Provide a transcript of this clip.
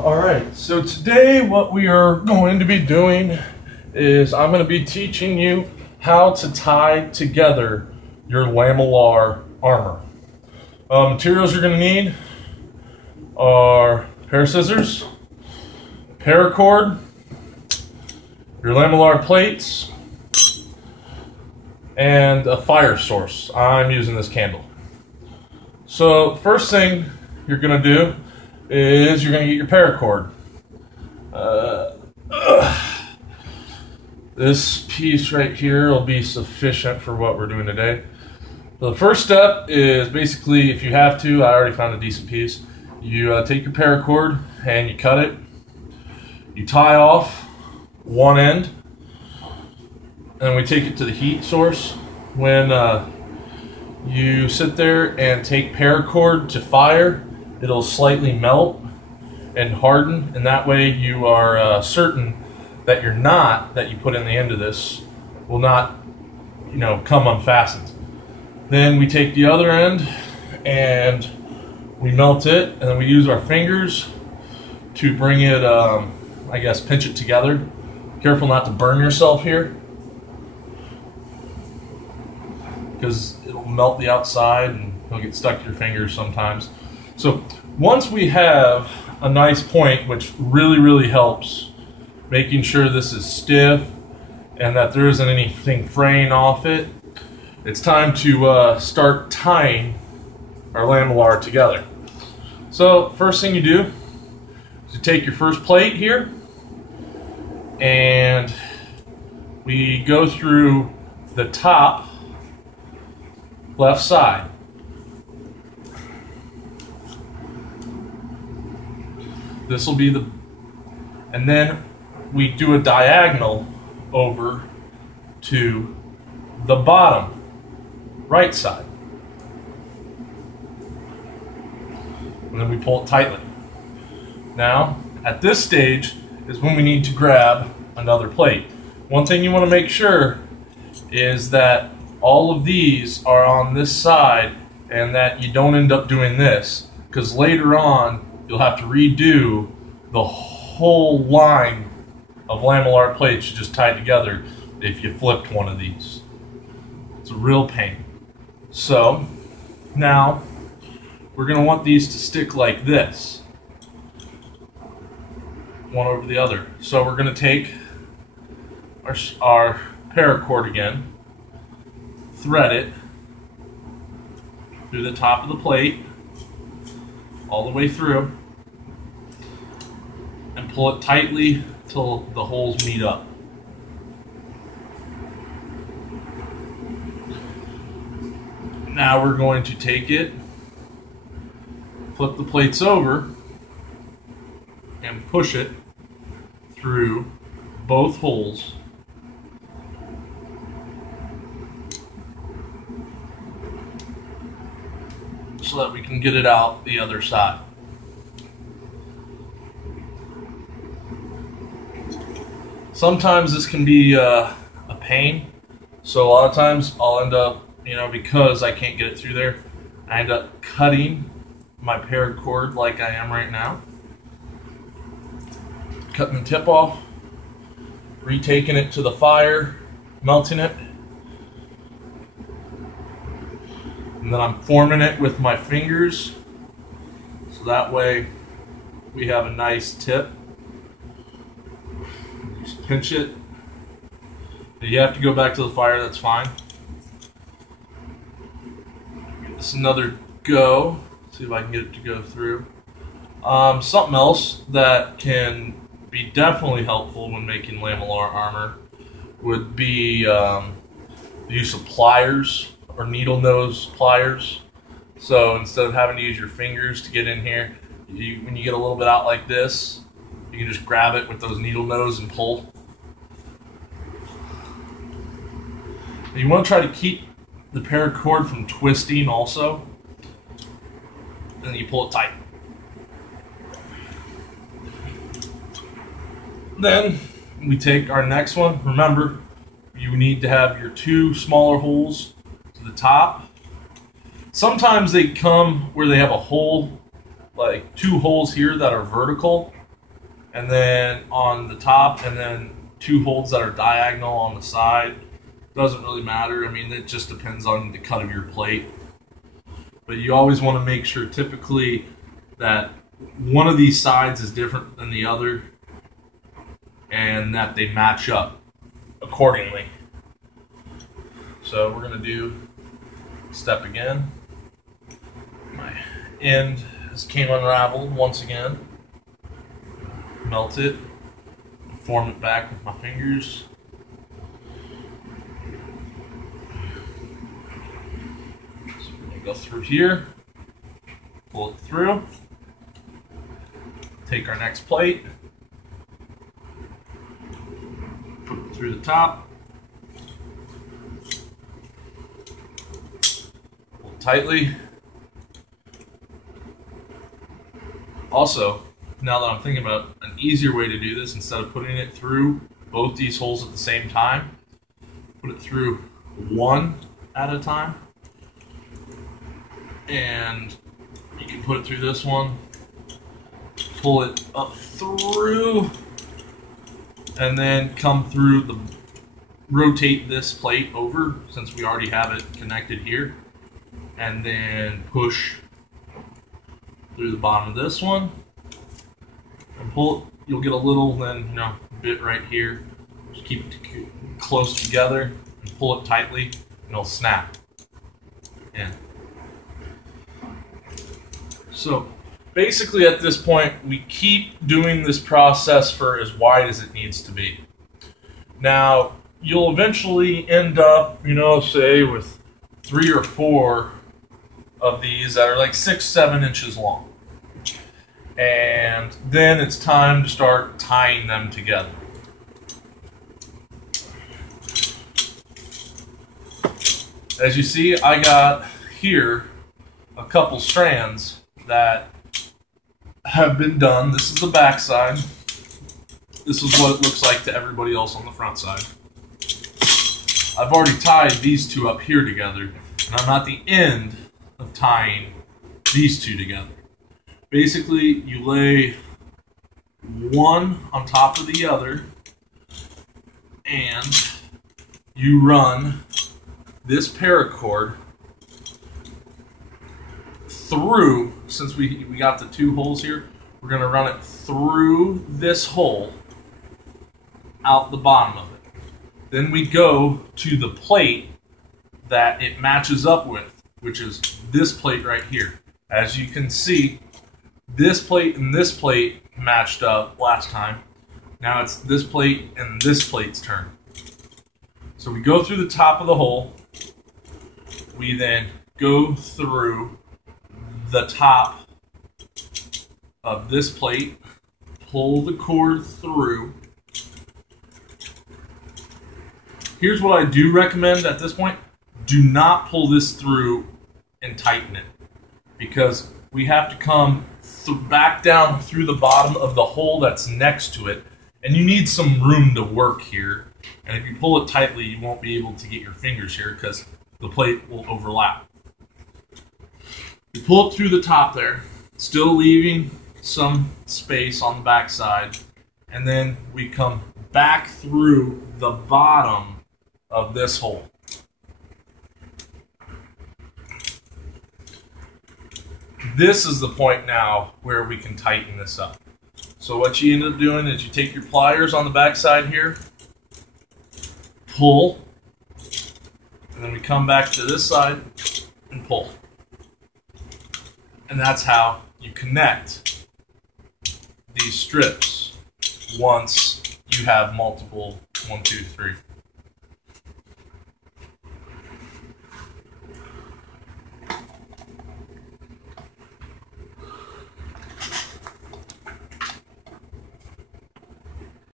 Alright, so today what we are going to be doing is I'm going to be teaching you how to tie together your Lamellar armor. Materials you're going to need are a pair of scissors, paracord, your Lamellar plates, and a fire source. I'm using this candle. So first thing you're going to do is you're going to get your paracord. This piece right here will be sufficient for what we're doing today. So the first step is basically, if you have to, I already found a decent piece. You take your paracord and you cut it. You tie off one end, and we take it to the heat source. When you sit there and take paracord to fire, it'll slightly melt and harden, and that way you are certain that your knot that you put in the end of this will not, come unfastened. Then we take the other end and we melt it, and then we use our fingers to bring it, pinch it together. Careful not to burn yourself here, because it'll melt the outside and it'll get stuck to your fingers sometimes. So once we have a nice point, which really helps, making sure this is stiff and that there isn't anything fraying off it, it's time to start tying our Lamellar together. So first thing you do is you take your first plate here, and we go through the top left side. This will be and then we do a diagonal over to the bottom right side. And then we pull it tightly. Now, at this stage is when we need to grab another plate. One thing you want to make sure is that all of these are on this side and that you don't end up doing this, because later on you'll have to redo the whole line of Lamellar plates you just tied together if you flipped one of these. It's a real pain. So now we're going to want these to stick like this, one over the other. So we're going to take our paracord again, thread it through the top of the plate all the way through, and pull it tightly till the holes meet up. Now we're going to take it, flip the plates over, and push it through both holes. So that we can get it out the other side. Sometimes this can be a pain, so a lot of times I'll end up, because I can't get it through there, I end up cutting my paracord like I am right now. Cutting the tip off, retaking it to the fire, melting it, and then I'm forming it with my fingers, so that way we have a nice tip. Just pinch it. If you have to go back to the fire, that's fine. Give this another go, see if I can get it to go through. Something else that can be definitely helpful when making Lamellar armor would be the use of pliers, or needle nose pliers. So instead of having to use your fingers to get in here, when you get a little bit out like this, you can just grab it with those needle nose and pull. And you want to try to keep the paracord from twisting also, and then you pull it tight. Then we take our next one. Remember, you need to have your two smaller holes to the top. Sometimes they come where they have a hole, like two holes here that are vertical, and then on the top, and then 2 holes that are diagonal on the side. Doesn't really matter. I mean, it just depends on the cut of your plate. But you always want to make sure typically that one of these sides is different than the other and that they match up accordingly. So we're going to do step again. My end came unraveled once again. Melt it, form it back with my fingers. So we're going to go through here, pull it through, take our next plate, put it through the top, pull it tightly. Also, now that I'm thinking about an easier way to do this, instead of putting it through both these holes at the same time, put it through one at a time. And you can put it through this one, pull it up through, and then come through the, rotate this plate over since we already have it connected here, and then push through the bottom of this one and pull it. You'll get a little bit right here. Just keep it close together and pull it tightly and it'll snap in. So basically at this point we keep doing this process for as wide as it needs to be. Now you'll eventually end up, say with 3 or 4 of these that are like 6-7 inches long. And then it's time to start tying them together. As you see, I got here a couple strands that have been done. This is the back side. This is what it looks like to everybody else on the front side. I've already tied these 2 up here together, and I'm at the end of tying these 2 together. Basically, you lay one on top of the other, and you run this paracord through, since we got the 2 holes here, we're going to run it through this hole, out the bottom of it. Then we go to the plate that it matches up with, which is this plate right here. As you can see, this plate and this plate matched up last time. Now it's this plate and this plate's turn. So we go through the top of the hole. We then go through the top of this plate, pull the cord through. Here's what I do recommend at this point. Do not pull this through and tighten it, because we have to come back down through the bottom of the hole that's next to it, and you need some room to work here. And if you pull it tightly, you won't be able to get your fingers here because the plate will overlap. You pull it through the top there, still leaving some space on the back side, and then we come back through the bottom of this hole. This is the point now where we can tighten this up. So what you end up doing is you take your pliers on the back side here, pull, and then we come back to this side and pull. And that's how you connect these strips once you have multiple 1, 2, 3.